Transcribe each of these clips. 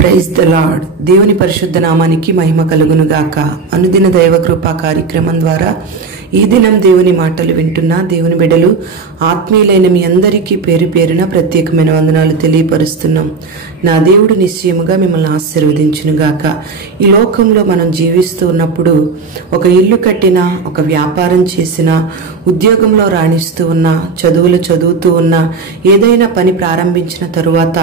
Praise the lord. దేవుని పరిశుద్ధ నామానికి మహిమ కలుగును గాక. అనుదిన దైవ కృపా కార్యక్రమం ద్వారా ఈ దినం దేవుని మాటలు వింటున్న దేవుని బిడ్డలు ఆత్మీయులైన మీ అందరికీ పేరు పేరున ప్రత్యేకమైన వందనాలు తెలియపరుస్తున్నాం. నా దేవుడు నిశ్చయముగా మిమ్మల్ని ఆశీర్వదించును గాక. ఈ లోకంలో మనం జీవిస్తూ ఉన్నప్పుడు ఒక ఇల్లు కట్టినా, ఒక వ్యాపారం చేసినా, ఉద్యోగంలో రాణిస్తూ ఉన్నా, చదువులు చదువుతూ ఉన్నా, ఏదైనా పని ప్రారంభించిన తరువాత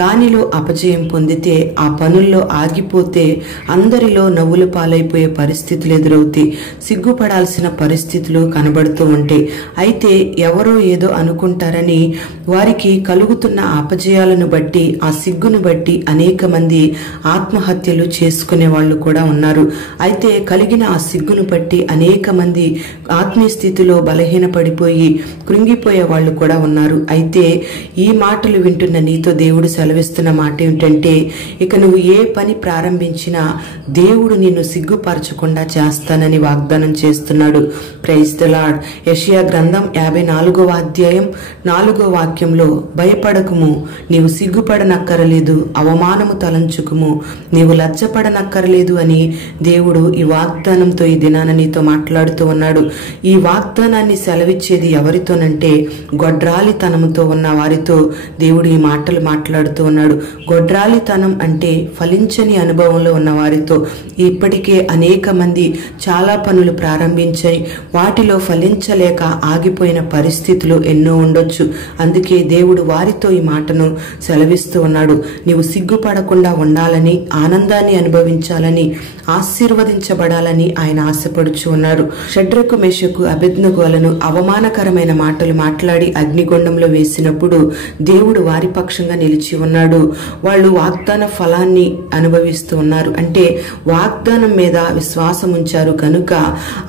దానిలో అపజయం పొందితే, ఆ పనుల్లో ఆగిపోతే అందరిలో నవ్వులు పాలైపోయే పరిస్థితులు ఎదురవుతాయి. సిగ్గుపడాల్సిన పరిస్థితులు కనబడుతూ ఉంటాయి. అయితే ఎవరో ఏదో అనుకుంటారని వారికి కలుగుతున్న అపజయాలను బట్టి, ఆ సిగ్గును బట్టి అనేక మంది ఆత్మహత్యలు చేసుకునే వాళ్ళు కూడా ఉన్నారు. అయితే కలిగిన ఆ సిగ్గును బట్టి అనేక మంది ఆత్మీయ స్థితిలో బలహీనపడిపోయి కృంగిపోయే వాళ్ళు కూడా ఉన్నారు. అయితే ఈ మాటలు వింటున్న నీతో దేవుడు సెలవిస్తున్న మాట ఏమిటంటే, ఇక నువ్వు ఏ పని ప్రారంభించినా దేవుడు నిన్ను సిగ్గుపరచకుండా చేస్తానని వాగ్దానం చేస్తున్నాడు. Praise the lord. యెషయా గ్రంథం 54వ అధ్యాయం 4వ వాక్యంలో, భయపడకుము, నీవు సిగ్గుపడనక్కరలేదు, అవమానము తలంచుకుము, నీవు లజ్జపడనక్కరలేదు అని దేవుడు ఈ వాగ్దానంతో ఈ దినాన నీతో మాట్లాడుతూ ఉన్నాడు. ఈ వాగ్దానాన్ని సెలవిచ్చేది ఎవరితోనంటే, గొడ్రాలితనంతో ఉన్న వారితో దేవుడు ఈ మాటలు మాట్లాడుతూ ఉన్నాడు. గొడ్రాలితనం అంటే ఫలించని అనుభవంలో ఉన్న వారితో. ఇప్పటికే అనేక మంది చాలా పనులు ప్రారంభించాయి, వాటిలో ఫలించలేక ఆగిపోయిన పరిస్థితులు ఎన్నో ఉండొచ్చు. అందుకే దేవుడు వారితో ఈ మాటను సెలవిస్తూ ఉన్నాడు. నీవు సిగ్గుపడకుండా ఉండాలని, ఆనందాన్ని అనుభవించాలని, ఆశీర్వదించబడాలని ఆయన ఆశపడుచు ఉన్నారు. షడ్రకు, మెషకు, అబేద్నెగోలను అవమానకరమైన మాటలు మాట్లాడి అగ్నిగుండంలో వేసినప్పుడు దేవుడు వారి పక్షంగా నిలిచి ఉన్నాడు. వాళ్ళు వాగ్దాన ఫలాన్ని అనుభవిస్తూ ఉన్నారు. అంటే వాగ్దానం మీద విశ్వాసం ఉంచారు కనుక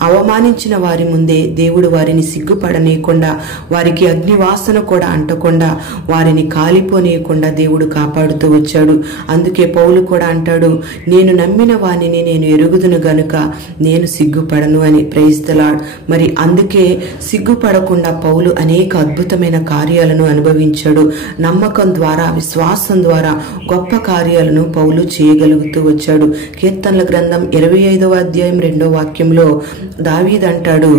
అవమానించిన వారి ముందే దేవుడు వారిని సిగ్గుపడనీయకుండా, వారికి అగ్నివాసన కూడా అంటకుండా, వారిని కాలిపోనీయకుండా దేవుడు కాపాడుతూ వచ్చాడు. అందుకే పౌలు కూడా అంటాడు, నేను నమ్మిన వానిని నేను ఎరుగుదును గనుక నేను సిగ్గుపడను అని. Praise the lord. మరి అందుకే సిగ్గుపడకుండా పౌలు అనేక అద్భుతమైన కార్యాలను అనుభవించాడు. నమ్మకం ద్వారా, విశ్వాసం ద్వారా గొప్ప కార్యాలను పౌలు చేయగలుగుతూ వచ్చాడు. కీర్తనల గ్రంథం 25వ అధ్యాయం 2వ వాక్యంలో దావీదు అంటాడు,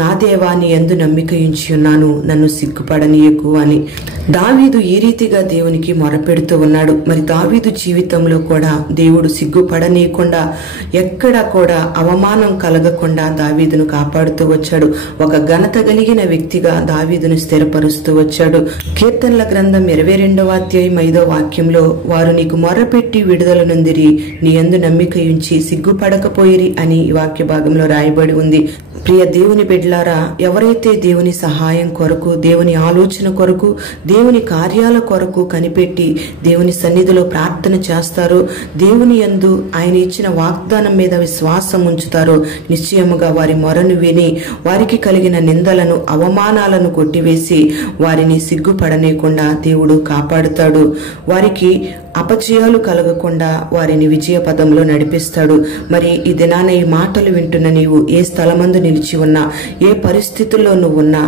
నా దేవా నీ యందు నమ్మిక ఉంచి ఉన్నాను, నన్ను సిగ్గుపడనీయకు అని. దావీదు ఈ రీతిగా దేవునికి మొరపెడుతూ ఉన్నాడు. మరి దావీదు జీవితంలో కూడా దేవుడు సిగ్గుపడనీయకుండా, ఎక్కడ కూడా అవమానం కలగకుండా దావీదును కాపాడుతూ వచ్చాడు. ఒక ఘనత కలిగిన వ్యక్తిగా దావీదును స్థిరపరుస్తూ వచ్చాడు. కీర్తనల గ్రంథం 22వ అధ్యాయం 5వ వాక్యంలో, వారు నీకు మొర్రపెట్టి విడుదల నొందిరి, నీ యందు నమ్మిక ఉంచి సిగ్గుపడకపోయిరి అని ఈ వాక్య భాగంలో రాయబడి ఉంది. ప్రియ దేవుని బిడ్డలారా, ఎవరైతే దేవుని సహాయం కొరకు, దేవుని ఆలోచన కొరకు, దేవుని కార్యాల కొరకు కనిపెట్టి దేవుని సన్నిధిలో ప్రార్థన చేస్తారో, దేవుని యందు ఆయన ఇచ్చిన వాగ్దానం మీద విశ్వాసం ఉంచుతారో, నిశ్చయముగా వారి మొరను విని వారికి కలిగిన నిందలను, అవమానాలను కొట్టివేసి వారిని సిగ్గుపడనీయకుండా దేవుడు కాపాడుతాడు. వారికి అపజయాలు కలగకుండా వారిని విజయ పదంలో నడిపిస్తాడు. మరి ఈ దినాన ఈ మాటలు వింటున్న నీవు ఏ స్థలమందు నిలిచి ఉన్నా, ఏ పరిస్థితుల్లో నువ్వు ఉన్నా,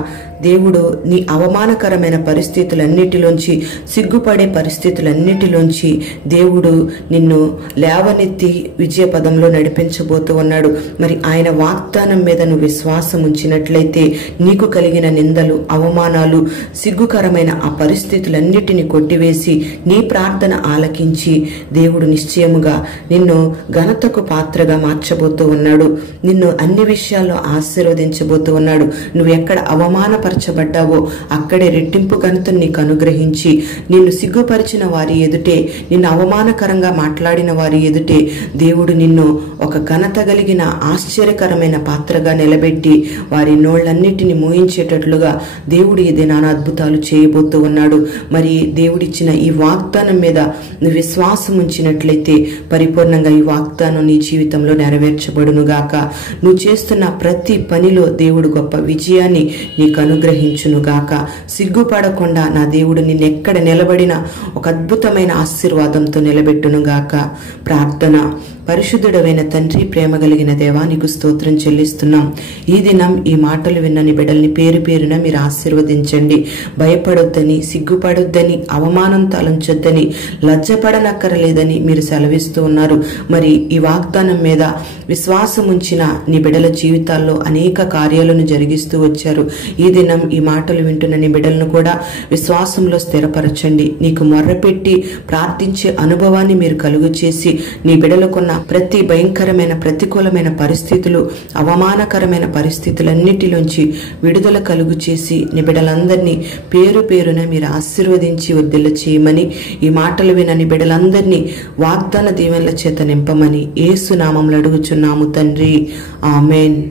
దేవుడు నీ అవమానకరమైన పరిస్థితులన్నిటిలోంచి, సిగ్గుపడే పరిస్థితులన్నిటిలోంచి దేవుడు నిన్ను లేవనెత్తి విజయ పదంలో నడిపించబోతూ ఉన్నాడు. మరి ఆయన వాగ్దానం మీద నువ్వు విశ్వాసం ఉంచినట్లయితే నీకు కలిగిన నిందలు, అవమానాలు, సిగ్గుకరమైన ఆ పరిస్థితులన్నిటిని కొట్టివేసి నీ ప్రార్థన ఆలకించి దేవుడు నిశ్చయముగా నిన్ను ఘనతకు పాత్రగా మార్చబోతూ ఉన్నాడు. నిన్ను అన్ని విషయాల్లో ఆశీర్వదించబోతూ ఉన్నాడు. నువ్వు ఎక్కడ అవమానపరచబడ్డావో అక్కడే రెట్టింపు ఘనతను నీకు అనుగ్రహించి, నిన్ను సిగ్గుపరిచిన వారి ఎదుటే, నిన్ను అవమానకరంగా మాట్లాడిన వారి ఎదుటే దేవుడు నిన్ను ఒక ఘనత కలిగిన ఆశ్చర్యకరమైన పాత్రగా నిలబెట్టి వారి నోళ్లన్నిటిని మోయించేటట్లుగా దేవుడు ఈ దినాన అద్భుతాలు చేయబోతూ ఉన్నాడు. మరి దేవుడిచ్చిన ఈ వాగ్దానం మీద నువ్వు విశ్వాసం ఉంచినట్లయితే పరిపూర్ణంగా ఈ వాగ్దానం నీ జీవితంలో నెరవేర్చబడును గాక. నువ్వు చేస్తున్న ప్రతి పనిలో దేవుడు గొప్ప విజయాన్ని నీకు అనుగ్రహించును గాక. సిగ్గుపడకుండా నా దేవుడు నిన్నెక్కడ నిలబడినా ఒక అద్భుతమైన ఆశీర్వాదంతో నిలబెట్టును గాక. ప్రార్థన. పరిశుద్ధుడవైన తండ్రి, ప్రేమ కలిగిన దేవా, నీకు స్తోత్రం చెల్లిస్తున్నాం. ఈ దినం ఈ మాటలు విన్నని బిడ్డల్ని పేరు పేరున మీరు ఆశీర్వదించండి. భయపడొద్దని, సిగ్గుపడొద్దని, అవమానం తలంచొద్దని, లజ్జపడనక్కరలేదని మీరు సెలవిస్తూ ఉన్నారు. మరి ఈ వాగ్దానం మీద విశ్వాసం ఉంచిన నీ బిడ్డల జీవితాల్లో అనేక కార్యాలను జరిగిస్తూ వచ్చారు. ఈ దినం ఈ మాటలు వింటున్న నీ బిడ్డలను కూడా విశ్వాసంలో స్థిరపరచండి. నీకు మొర్రపెట్టి ప్రార్థించే అనుభవాన్ని మీరు కలుగు చేసి నీ బిడ్డలకున్న ప్రతి భయంకరమైన ప్రతికూలమైన పరిస్థితులు, అవమానకరమైన పరిస్థితులన్నిటిలోంచి విడుదల కలుగు చేసి నీ బిడ్డలందరినీ పేరు పేరున మీరు ఆశీర్వదించి వర్ధిల్ల చేయమని, ఈ మాటలు వినని బిడ్డలందరినీ వాగ్దాన దీవెనల చేత నింపమని యేసు నామములో అడుగుచున్నాము తండ్రి. ఆమేన్.